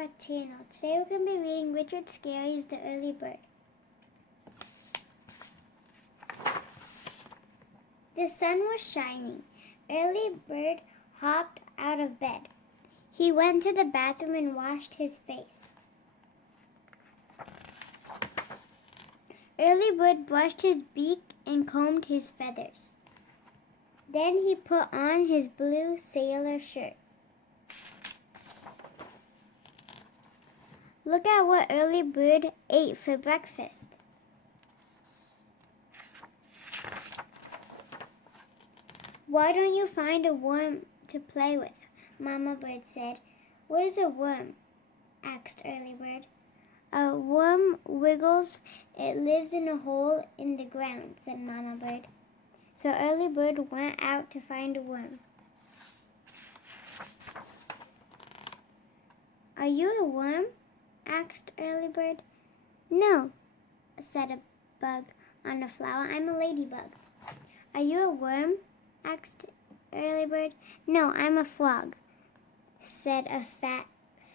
our channel. Today we're going to be reading Richard Scarry's The Early Bird. The sun was shining. Early Bird hopped out of bed. He went to the bathroom and washed his face. Early Bird brushed his beak and combed his feathers. Then he put on his blue sailor shirt. Look at what Early Bird ate for breakfast. Why don't you find a worm to play with? Mama Bird said. What is a worm? Asked Early Bird. A worm wiggles. It lives in a hole in the ground, said Mama Bird. So Early Bird went out to find a worm. Are you a worm? Asked Early Bird. No, said a bug on a flower. I'm a ladybug. Are you a worm? Asked Early Bird. No, I'm a frog, said a fat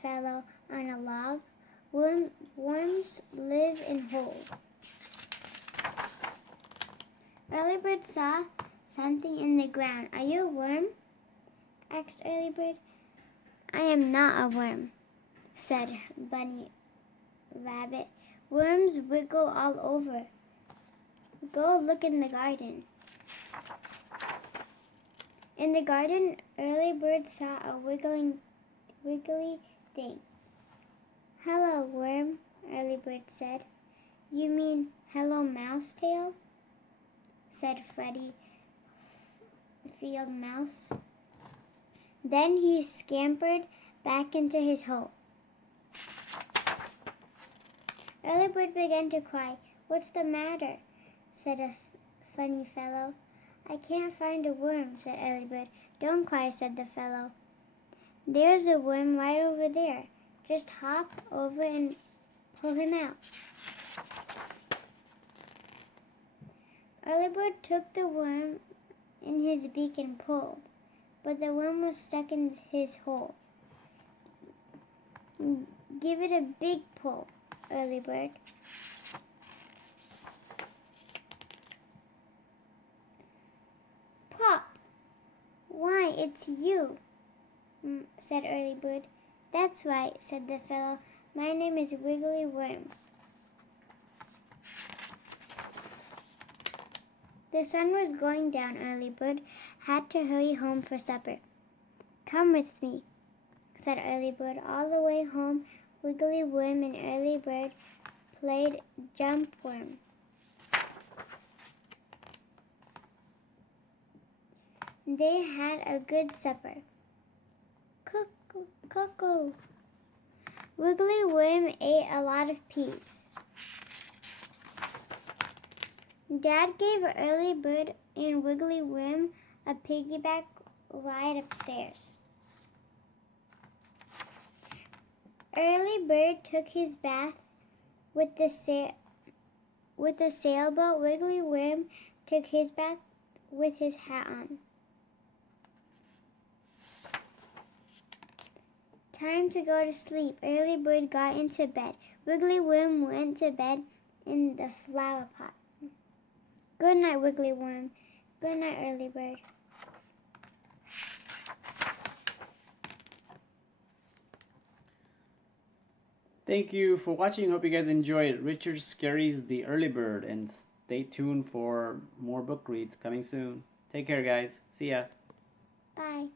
fellow on a log. Worms live in holes. Early Bird saw something in the ground. Are you a worm? Asked Early Bird. I am not a worm, said Bunny Rabbit. Worms wiggle all over. Go look in the garden. In the garden, Early Bird saw a wiggly thing. Hello, worm, Early Bird said. You mean hello, Mousetail? Said Freddie Field Mouse. Then he scampered back into his hole. Early Bird began to cry. What's the matter? Said a funny fellow. I can't find a worm, said Early Bird. Don't cry, said the fellow. There's a worm right over there. Just hop over and pull him out. Early Bird took the worm in his beak and pulled, but the worm was stuck in his hole. Give it a big pull, Early Bird. Pop! Why, it's you, said Early Bird. That's right, said the fellow. My name is Wiggly Worm. The sun was going down. Early Bird had to hurry home for supper. Come with me, said Early Bird. All the way home, Wiggly Worm and Early Bird played jump worm. They had a good supper. Cuckoo, cuckoo. Wiggly Worm ate a lot of peas. Dad gave Early Bird and Wiggly Worm a piggyback ride upstairs. Early Bird took his bath with the sailboat. Wiggly Worm took his bath with his hat on. Time to go to sleep. Early Bird got into bed. Wiggly Worm went to bed in the flower pot. Good night, Wiggly Worm. Good night, Early Bird. Thank you for watching. Hope you guys enjoyed Richard Scarry's The Early Bird, and stay tuned for more book reads coming soon. Take care, guys. See ya. Bye.